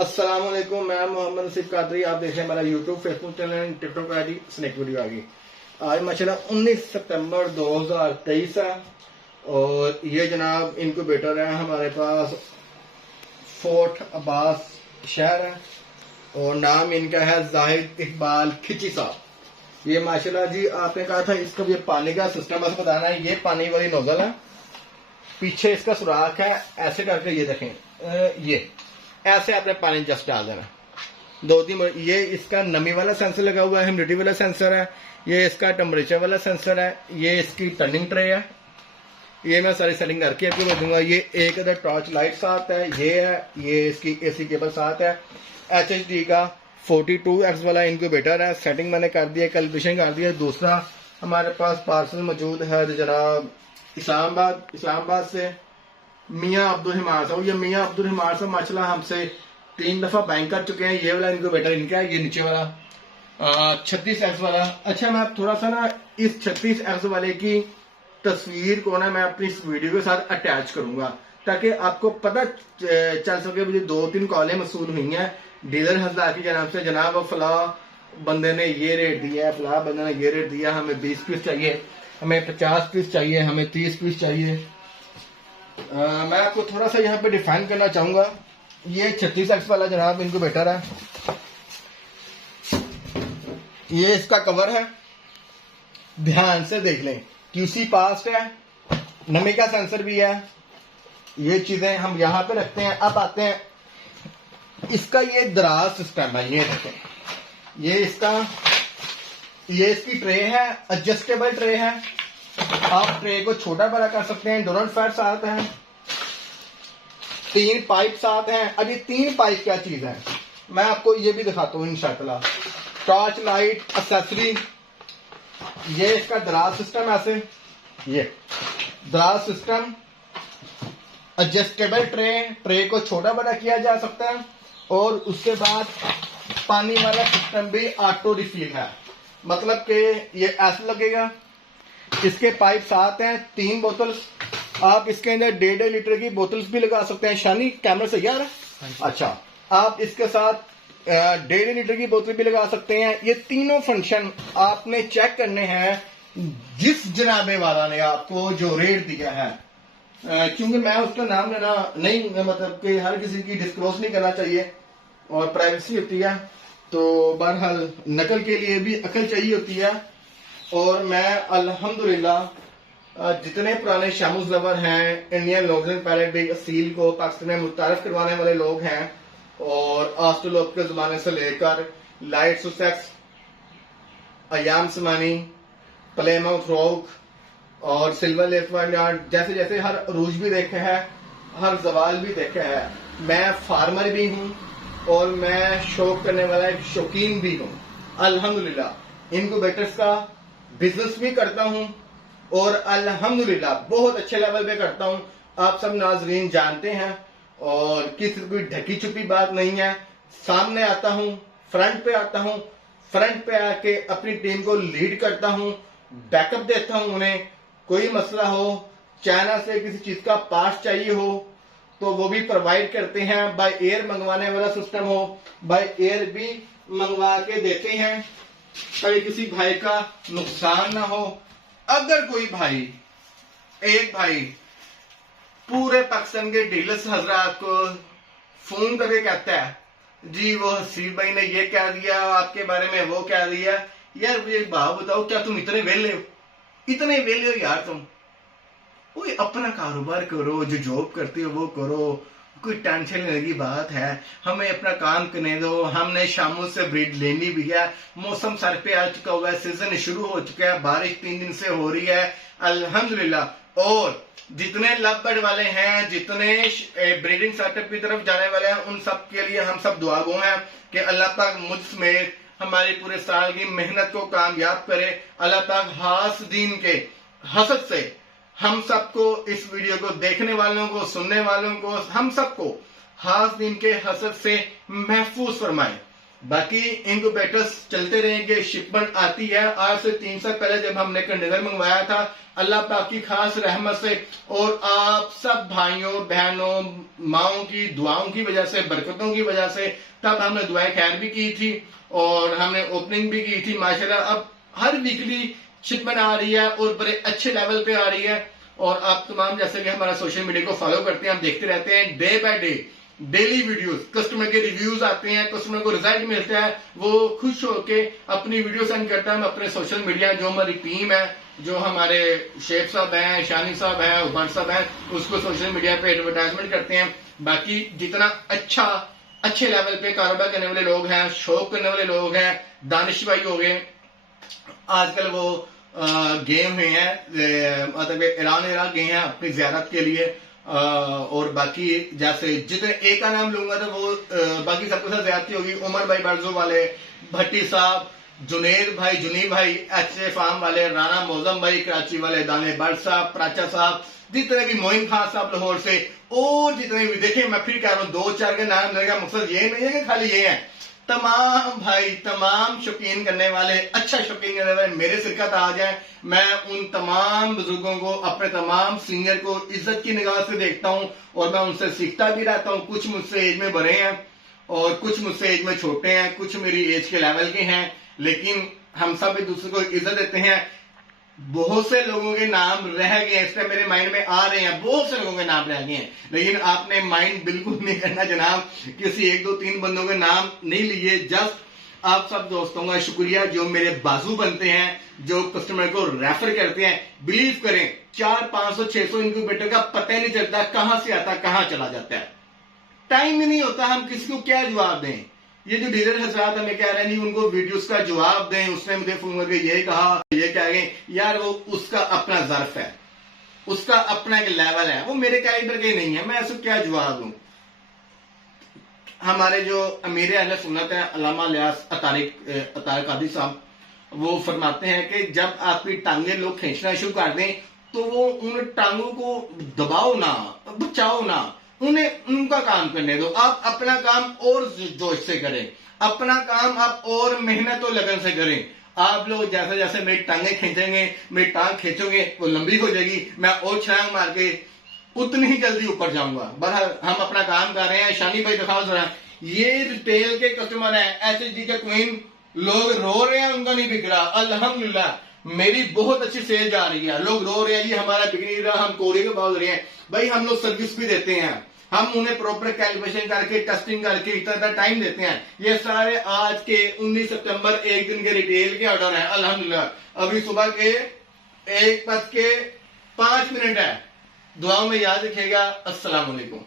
अस्सलाम वालेकुम, मैं मोहम्मद नसीब कादरी। आप देख रहे हैं हमारा YouTube, Facebook channel, TikTok ID Snack video आ गई। आज माशाल्लाह 19 सितंबर 2023 है और ये जनाब इनक्यूबेटर है हमारे पास। फोर्ट अब्बास शहर है और नाम इनका है जाहिद इकबाल खिची साहब। ये माशाल्लाह जी आपने कहा था इसका ये पानी का सिस्टम बस बताना है। ये पानी वाली नोजल है, पीछे इसका सुराख है, ऐसे करके ये देखें, ये ऐसे आपने पानी जस्ट डाल देना। 2-3 ये इसका नमी वाला सेंसर लगा हुआ है, ह्यूमिडिटी वाला सेंसर है, ये इसका टेम्परेचर वाला सेंसर है, ये इसकी टर्निंग ट्रे है। ये मैं सारी सेटिंग करके आपको बताऊंगा। ये एक अदर टॉर्च लाइट साथ है, ये है, ये इसकी एसी केबल साथ है। HHD का 42X वाला इनक्यूबेटर है, सेटिंग मैंने कर दी है, कैलिब्रेशन कर दी है। दूसरा हमारे पास पार्सल मौजूद है जनाब इस्लामाबाद से मियां अब्दुल हिमार साहब। ये मियां अब्दुल हिमार साहब माशाल्लाह हमसे 3 दफा बाइंग कर चुके हैं। ये वाला इनक्यूबेटर इनका है, ये नीचे वाला 36X वाला। अच्छा, मैं थोड़ा सा ना इस 36X वाले की तस्वीर को ना मैं अपनी इस वीडियो के साथ अटैच करूंगा ताकि आपको पता चल सके। मुझे 2-3 कॉलें मसूल हुई हैं डीलर हजरात की जनाब से, जनाब फला बंदे ने ये रेट दिया है, फला बंदे ने ये रेट दिया, हमें 20 पीस चाहिए, हमें 50 पीस चाहिए, हमें 30 पीस चाहिए। मैं आपको थोड़ा सा यहाँ पे डिफाइन करना चाहूंगा। ये 36X वाला जनाब इनक्यूबेटर है, ये इसका कवर है, ध्यान से देख लें। QC पास्ट है, नमी का सेंसर भी है, ये चीजें हम यहाँ पे रखते हैं। अब आते हैं इसका ये दराज सिस्टम है। ये देखें, ये इसकी ट्रे है, एडजस्टेबल ट्रे है। आप ट्रे को छोटा बड़ा कर सकते हैं। डोनट फैट साथ है, 3 पाइप साथ हैं। अब ये 3 पाइप क्या चीज है मैं आपको ये भी दिखाता हूँ इंशाअल्लाह। टॉर्च लाइट एक्सेसरी, ये इसका दराज सिस्टम, ऐसे ये दराज सिस्टम, एडजस्टेबल ट्रे को छोटा बड़ा किया जा सकता है। और उसके बाद पानी वाला सिस्टम भी ऑटो रिफिल है, मतलब कि ये ऐसे लगेगा। इसके पाइप साथ हैं, 3 बोतल। आप इसके अंदर 1.5 लीटर की बोतल्स भी लगा सकते हैं। शानी कैमरा सही आ रहा है? अच्छा, आप इसके साथ 1.5 लीटर की बोतल भी लगा सकते हैं। ये तीनों फंक्शन आपने चेक करने हैं जिस जनाबे वाला ने आपको जो रेट दिया है। क्योंकि मैं उसका नाम लेना नहीं, मतलब कि हर किसी की डिस्क्लोज नहीं करना चाहिए और प्राइवेसी होती है, तो बहरहाल नकल के लिए भी अकल चाहिए होती है। और मैं अल्हम्दुलिल्लाह जितने पुराने शामुस लवर हैं, इंडियन लॉन्जन पैलेट भी असील को पाकिस्तान में मुतारफ करवाने वाले लोग हैं। और आस्ट्रोलोप के जमाने से लेकर लाइट सुसेक्स, अयाम समानी, प्लेमाउथ रॉक और सिल्वर लेफ जैसे जैसे हर अरूज भी देखे है, हर जवाल भी देखे है। मैं फार्मर भी हूँ और मैं शौक करने वाला एक शौकीन भी हूँ। अल्हम्दुलिल्लाह इनक्यूबेटर्स का बिजनेस भी करता हूं और अल्हम्दुलिल्लाह बहुत अच्छे लेवल पे करता हूं। आप सब नाजरीन जानते हैं और किसी कोई ढकी छुपी बात नहीं है। सामने आता हूं, फ्रंट पे आता हूं, फ्रंट पे आके अपनी टीम को लीड करता हूं, बैकअप देता हूं उन्हें। कोई मसला हो, चाइना से किसी चीज का पार्ट चाहिए हो तो वो भी प्रोवाइड करते हैं। बाय एयर मंगवाने वाला सिस्टम हो, बाय एयर भी मंगवा के देते हैं ताकि किसी भाई का नुकसान ना हो। अगर कोई भाई, एक भाई पूरे पाकिस्तान के डीलर्स हजरात को फोन करके कहता है जी वो हसीब भाई ने ये कह दिया आपके बारे में, वो कह दिया, यार मुझे भाव बताओ, क्या तुम इतने वेले हो? इतने वेले हो यार तुम? कोई अपना कारोबार करो, जो जॉब करते हो वो करो, कोई टेंशन लेने की बात है? हमें अपना काम करने दो। हमने शामों से ब्रीड लेनी भी है। मौसम सर पे आ चुका हुआ है, सीजन शुरू हो चुका है, बारिश 3 दिन से हो रही है अल्हम्दुलिल्लाह। और जितने लव बर्ड वाले हैं, जितने ब्रीडिंग सेटअप की तरफ जाने वाले हैं, उन सब के लिए हम सब दुआगो हैं कि अल्लाह पाक मुझ समेत हमारी पूरे साल की मेहनत को कामयाब करे। अल्लाह पाक हास दीन के हसद से हम सबको, इस वीडियो को देखने वालों को, सुनने वालों को, हम सबको हास दिन के हसद से महफूज फरमाए। बाकी इनक्यूबेटर्स चलते रहेंगे, शिपमेंट आती है। आज से 3 साल पहले जब हमने कंटेनर मंगवाया था, अल्लाह पाक की खास रहमत से और आप सब भाइयों बहनों माओं की दुआओं की वजह से, बरकतों की वजह से, तब हमने दुआएं खैर भी की थी और हमने ओपनिंग भी की थी माशाल्लाह। अब हर वीकली शिपमेंट आ रही है और बड़े अच्छे लेवल पे आ रही है। और आप तमाम जैसे कि हमारा सोशल मीडिया को फॉलो करते हैं, हम देखते रहते हैं day by day daily videos, customer के रिव्यूज आते हैं, कस्टमर को रिजल्ट मिलता है, वो खुश होके अपनी वीडियो सेंड करता है। हम अपने सोशल मीडिया, जो हमारी टीम है, जो हमारे शेख साहब हैं, शानी साहब हैं, उमर साहब हैं, उसको सोशल मीडिया पे एडवर्टाइजमेंट करते हैं। बाकी जितना अच्छे लेवल पे कारोबार करने वाले लोग हैं, शौक करने वाले लोग हैं, दानिश भाई हो गए, आजकल वो गेम हुए हैं, मतलब ईरान इराक गए हैं अपनी जियारत के लिए। और बाकी जैसे जितने एक का नाम लूंगा तो वो बाकी सबके साथ ज्यादती होगी। उमर भाई बरजो वाले, भट्टी साहब, जुनेद भाई, जुनी भाई एच फार्म वाले, राना मौजम भाई कराची वाले, दाने बट साहब, प्राचा साहब, जितने भी मोइन खान साहब लाहौर से, और जितने भी देखे, मैं फिर कह रहा हूँ 2-4 के नाम लेगा, मकसद ये नहीं है कि खाली ये है। तमाम भाई, तमाम शौकीन करने वाले, अच्छा शौकीन करने वाले मेरे सिरका ताज है। मैं उन तमाम बुजुर्गों को, अपने तमाम सीनियर को इज्जत की निगाह से देखता हूं और मैं उनसे सीखता भी रहता हूं। कुछ मुझसे एज में बड़े हैं और कुछ मुझसे एज में छोटे हैं, कुछ मेरी एज के लेवल के हैं, लेकिन हम सब एक दूसरे को इज्जत देते हैं। बहुत से लोगों के नाम रह गए, इस टाइम मेरे माइंड में आ रहे हैं, बहुत से लोगों के नाम रह गए हैं, लेकिन आपने माइंड बिल्कुल नहीं करना जनाब, किसी 1-2-3 बंदों के नाम नहीं लिए। जस्ट आप सब दोस्तों का शुक्रिया जो मेरे बाजू बनते हैं, जो कस्टमर को रेफर करते हैं। बिलीव करें 400-500-600 इनक्यूबेटर का पता ही नहीं चलता कहां से आता कहां चला जाता है, टाइम ही नहीं होता, हम किसी को क्या जवाब दें। ये जो डीलर हजरात हमें कह रहे हैं नहीं उनको वीडियोस का जवाब दें, उसने मुझे फोन करके ये कहा, ये कह गए, यार वो उसका अपना ज़र्फ है, उसका अपना एक लेवल है, वो मेरे कैलिबर के नहीं है, मैं ऐसे क्या जवाब दूं। हमारे जो अमीर अहले सुन्नत है अल्लामा लियास अतार कादी साहब, वो फरमाते हैं कि जब आपकी टांगे लोग खींचना शुरू कर दें तो वो उन टांगों को दबाओ ना, बचाओ ना, उन्हें उनका काम करने दो। आप अपना काम और जोश से करें, अपना काम आप और मेहनत और लगन से करें। आप लोग जैसे जैसे मेरी टांगे खींचेंगे, मेरी टांग खींचोगे, वो लंबी हो जाएगी, मैं और छलांग मार के उतनी ही जल्दी ऊपर जाऊंगा। बहरहाल हम अपना काम कर रहे हैं। शानी भाई दिखा रहा है, ये रिटेल के कस्टमर है, SHG के क्वीन, लोग रो रहे हैं, उनका नहीं बिक रहा। अल्हम्दुलिल्लाह मेरी बहुत अच्छी सेल जा रही है, लोग रो रहे हैं जी हमारा बिक नहीं रहा, हम कोरियर के पास रहे हैं। भाई हम लोग सर्विस भी देते हैं, हम उन्हें प्रॉपर कैलिब्रेशन करके, टेस्टिंग करके इतना टाइम देते हैं। ये सारे आज के 19 सितंबर एक दिन के रिटेल के ऑर्डर हैं अल्हम्दुलिल्लाह। अभी सुबह के 1:05 है। दुआओं में याद रखिएगा। अस्सलाम वालेकुम।